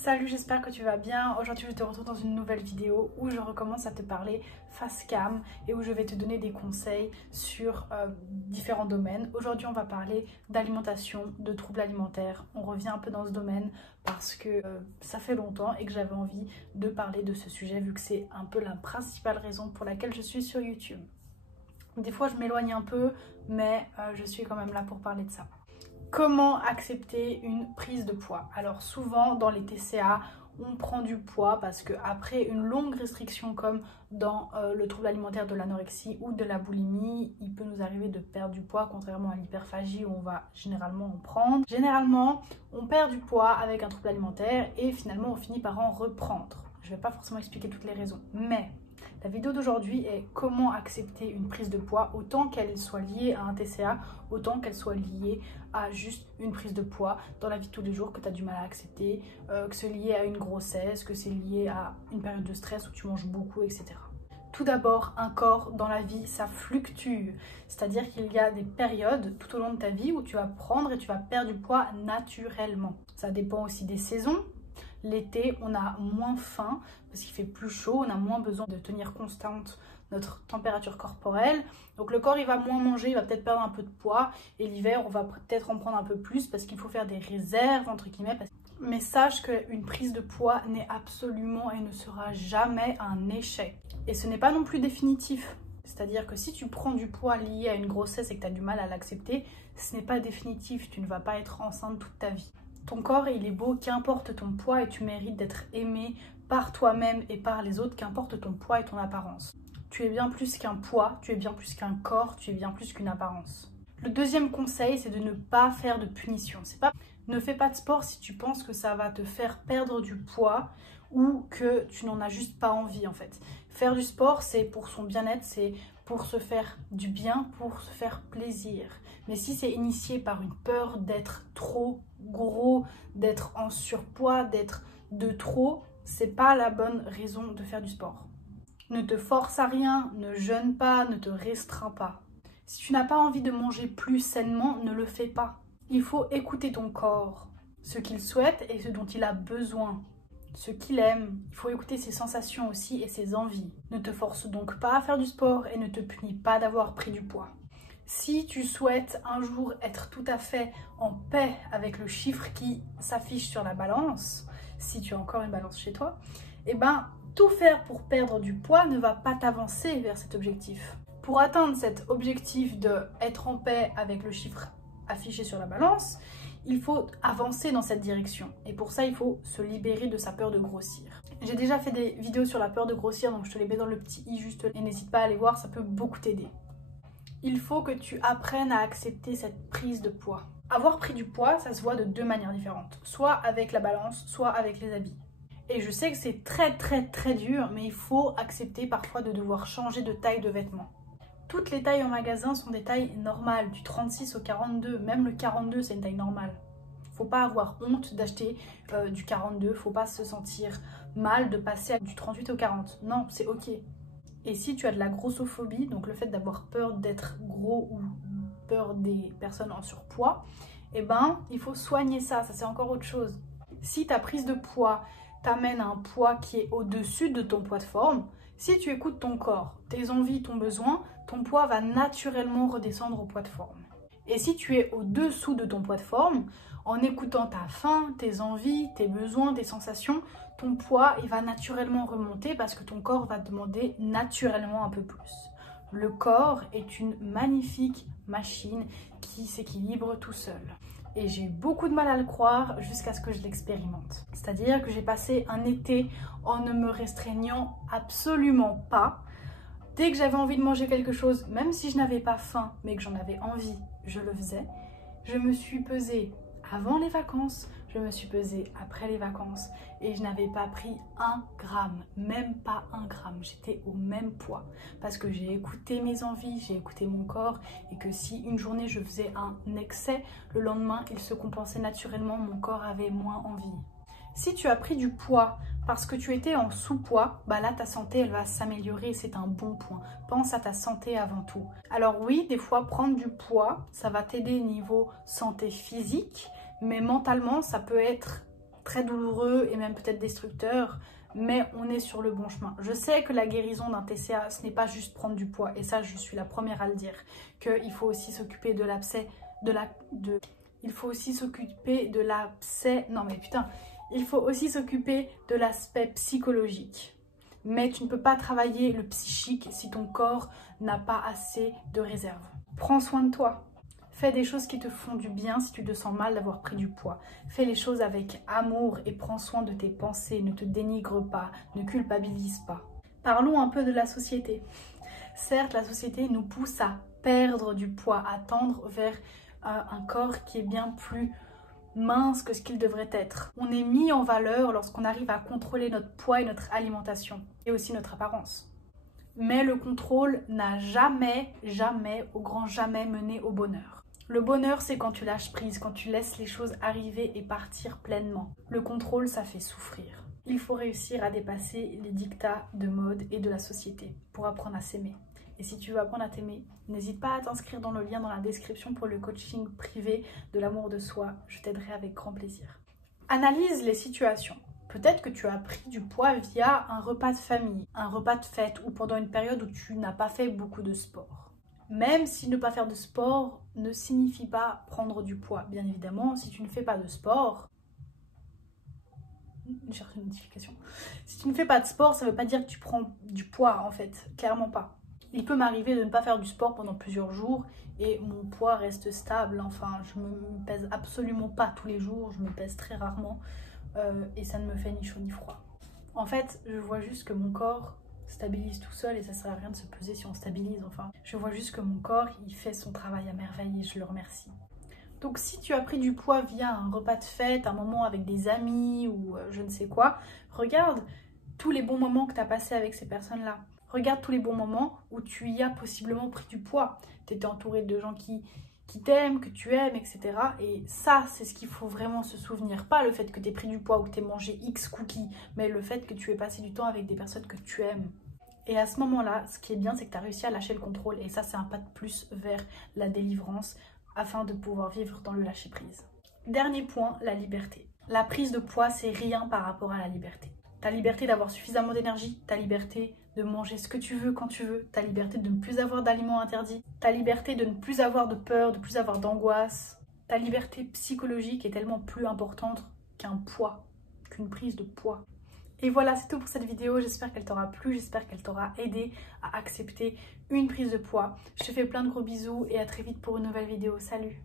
Salut, j'espère que tu vas bien. Aujourd'hui, je te retrouve dans une nouvelle vidéo où je recommence à te parler face cam et où je vais te donner des conseils sur différents domaines. Aujourd'hui, on va parler d'alimentation, de troubles alimentaires. On revient un peu dans ce domaine parce que ça fait longtemps et que j'avais envie de parler de ce sujet vu que c'est un peu la principale raison pour laquelle je suis sur YouTube. Des fois, je m'éloigne un peu, mais je suis quand même là pour parler de ça. Comment accepter une prise de poids? Alors souvent dans les TCA, on prend du poids parce qu'après une longue restriction comme dans le trouble alimentaire de l'anorexie ou de la boulimie, il peut nous arriver de perdre du poids contrairement à l'hyperphagie où on va généralement en prendre. Généralement, on perd du poids avec un trouble alimentaire et finalement on finit par en reprendre. Je ne vais pas forcément expliquer toutes les raisons, mais la vidéo d'aujourd'hui est comment accepter une prise de poids, autant qu'elle soit liée à un TCA, autant qu'elle soit liée à juste une prise de poids dans la vie de tous les jours que tu as du mal à accepter, que c'est lié à une grossesse, que c'est lié à une période de stress où tu manges beaucoup, etc. Tout d'abord, un corps dans la vie, ça fluctue. C'est-à-dire qu'il y a des périodes tout au long de ta vie où tu vas prendre et tu vas perdre du poids naturellement. Ça dépend aussi des saisons. L'été, on a moins faim parce qu'il fait plus chaud, on a moins besoin de tenir constante notre température corporelle. Donc le corps, il va moins manger, il va peut-être perdre un peu de poids. Et l'hiver, on va peut-être en prendre un peu plus parce qu'il faut faire des réserves, entre guillemets. Mais sache qu'une prise de poids n'est absolument et ne sera jamais un échec. Et ce n'est pas non plus définitif. C'est-à-dire que si tu prends du poids lié à une grossesse et que tu as du mal à l'accepter, ce n'est pas définitif. Tu ne vas pas être enceinte toute ta vie. Ton corps, il est beau, qu'importe ton poids et tu mérites d'être aimé par toi-même et par les autres, qu'importe ton poids et ton apparence. Tu es bien plus qu'un poids, tu es bien plus qu'un corps, tu es bien plus qu'une apparence. Le deuxième conseil, c'est de ne pas faire de punition. Ne fais pas de sport si tu penses que ça va te faire perdre du poids ou que tu n'en as juste pas envie en fait. Faire du sport, c'est pour son bien-être, c'est pour se faire du bien, pour se faire plaisir. Mais si c'est initié par une peur d'être trop gros, d'être en surpoids, d'être de trop, c'est pas la bonne raison de faire du sport. Ne te force à rien, ne jeûne pas, ne te restreins pas. Si tu n'as pas envie de manger plus sainement, ne le fais pas. Il faut écouter ton corps, ce qu'il souhaite et ce dont il a besoin, ce qu'il aime. Il faut écouter ses sensations aussi et ses envies. Ne te force donc pas à faire du sport et ne te punis pas d'avoir pris du poids. Si tu souhaites un jour être tout à fait en paix avec le chiffre qui s'affiche sur la balance, si tu as encore une balance chez toi, eh ben, tout faire pour perdre du poids ne va pas t'avancer vers cet objectif. Pour atteindre cet objectif d'être en paix avec le chiffre affiché sur la balance, il faut avancer dans cette direction. Et pour ça, il faut se libérer de sa peur de grossir. J'ai déjà fait des vidéos sur la peur de grossir, donc je te les mets dans le petit i juste et n'hésite pas à aller voir, ça peut beaucoup t'aider. Il faut que tu apprennes à accepter cette prise de poids. Avoir pris du poids, ça se voit de deux manières différentes. Soit avec la balance, soit avec les habits. Et je sais que c'est très dur, mais il faut accepter parfois de devoir changer de taille de vêtements. Toutes les tailles en magasin sont des tailles normales, du 36 au 42, même le 42 c'est une taille normale. Faut pas avoir honte d'acheter du 42, faut pas se sentir mal de passer du 38 au 40. Non, c'est ok. Et si tu as de la grossophobie, donc le fait d'avoir peur d'être gros ou peur des personnes en surpoids, eh ben il faut soigner ça c'est encore autre chose. Si ta prise de poids t'amène à un poids qui est au-dessus de ton poids de forme, si tu écoutes ton corps, tes envies, ton besoin, ton poids va naturellement redescendre au poids de forme. Et si tu es au-dessous de ton poids de forme, en écoutant ta faim, tes envies, tes besoins, tes sensations, ton poids il va naturellement remonter parce que ton corps va demander naturellement un peu plus. Le corps est une magnifique machine qui s'équilibre tout seul. Et j'ai eu beaucoup de mal à le croire jusqu'à ce que je l'expérimente. C'est-à-dire que j'ai passé un été en ne me restreignant absolument pas. Dès que j'avais envie de manger quelque chose, même si je n'avais pas faim, mais que j'en avais envie, je le faisais. Je me suis pesée avant les vacances, je me suis pesée après les vacances et je n'avais pas pris 1 gramme, même pas 1 gramme, j'étais au même poids parce que j'ai écouté mes envies, j'ai écouté mon corps et que si une journée je faisais un excès, le lendemain il se compensait naturellement, mon corps avait moins envie. Si tu as pris du poids parce que tu étais en sous-poids, bah là ta santé elle va s'améliorer, c'est un bon point. Pense à ta santé avant tout. Alors oui, des fois prendre du poids, ça va t'aider niveau santé physique, mais mentalement ça peut être très douloureux et même peut-être destructeur, mais on est sur le bon chemin. Je sais que la guérison d'un TCA, ce n'est pas juste prendre du poids, et ça je suis la première à le dire, qu'il faut aussi s'occuper de l'abcès, il faut aussi s'occuper de l'abcès, non mais putain, il faut aussi s'occuper de l'aspect psychologique. Mais tu ne peux pas travailler le psychique si ton corps n'a pas assez de réserve. Prends soin de toi. Fais des choses qui te font du bien si tu te sens mal d'avoir pris du poids. Fais les choses avec amour et prends soin de tes pensées. Ne te dénigre pas, ne culpabilise pas. Parlons un peu de la société. Certes, la société nous pousse à perdre du poids, à tendre vers un corps qui est bien plus mince que ce qu'il devrait être. On est mis en valeur lorsqu'on arrive à contrôler notre poids et notre alimentation, et aussi notre apparence. Mais le contrôle n'a jamais, au grand jamais mené au bonheur. Le bonheur, c'est quand tu lâches prise, quand tu laisses les choses arriver et partir pleinement. Le contrôle, ça fait souffrir. Il faut réussir à dépasser les dictats de mode et de la société pour apprendre à s'aimer. Et si tu veux apprendre à t'aimer, n'hésite pas à t'inscrire dans le lien dans la description pour le coaching privé de l'amour de soi. Je t'aiderai avec grand plaisir. Analyse les situations. Peut-être que tu as pris du poids via un repas de famille, un repas de fête ou pendant une période où tu n'as pas fait beaucoup de sport. Même si ne pas faire de sport ne signifie pas prendre du poids. Bien évidemment, si tu ne fais pas de sport... Je cherche une notification. Si tu ne fais pas de sport, ça ne veut pas dire que tu prends du poids en fait. Clairement pas. Il peut m'arriver de ne pas faire du sport pendant plusieurs jours et mon poids reste stable. Enfin, je ne me pèse absolument pas tous les jours. Je me pèse très rarement et ça ne me fait ni chaud ni froid. En fait, je vois juste que mon corps stabilise tout seul et ça sert à rien de se peser si on stabilise. Enfin, je vois juste que mon corps, il fait son travail à merveille et je le remercie. Donc si tu as pris du poids via un repas de fête, un moment avec des amis ou je ne sais quoi, regarde tous les bons moments que tu as passés avec ces personnes-là. Regarde tous les bons moments où tu y as possiblement pris du poids. Tu étais entouré de gens qui t'aiment, que tu aimes, etc. Et ça, c'est ce qu'il faut vraiment se souvenir. Pas le fait que tu aies pris du poids ou que tu aies mangé X cookies, mais le fait que tu aies passé du temps avec des personnes que tu aimes. Et à ce moment-là, ce qui est bien, c'est que tu as réussi à lâcher le contrôle. Et ça, c'est un pas de plus vers la délivrance afin de pouvoir vivre dans le lâcher-prise. Dernier point, la liberté. La prise de poids, c'est rien par rapport à la liberté. Ta liberté d'avoir suffisamment d'énergie, ta liberté de manger ce que tu veux quand tu veux, ta liberté de ne plus avoir d'aliments interdits, ta liberté de ne plus avoir de peur, de ne plus avoir d'angoisse. Ta liberté psychologique est tellement plus importante qu'un poids, qu'une prise de poids. Et voilà, c'est tout pour cette vidéo. J'espère qu'elle t'aura plu, j'espère qu'elle t'aura aidé à accepter une prise de poids. Je te fais plein de gros bisous et à très vite pour une nouvelle vidéo. Salut!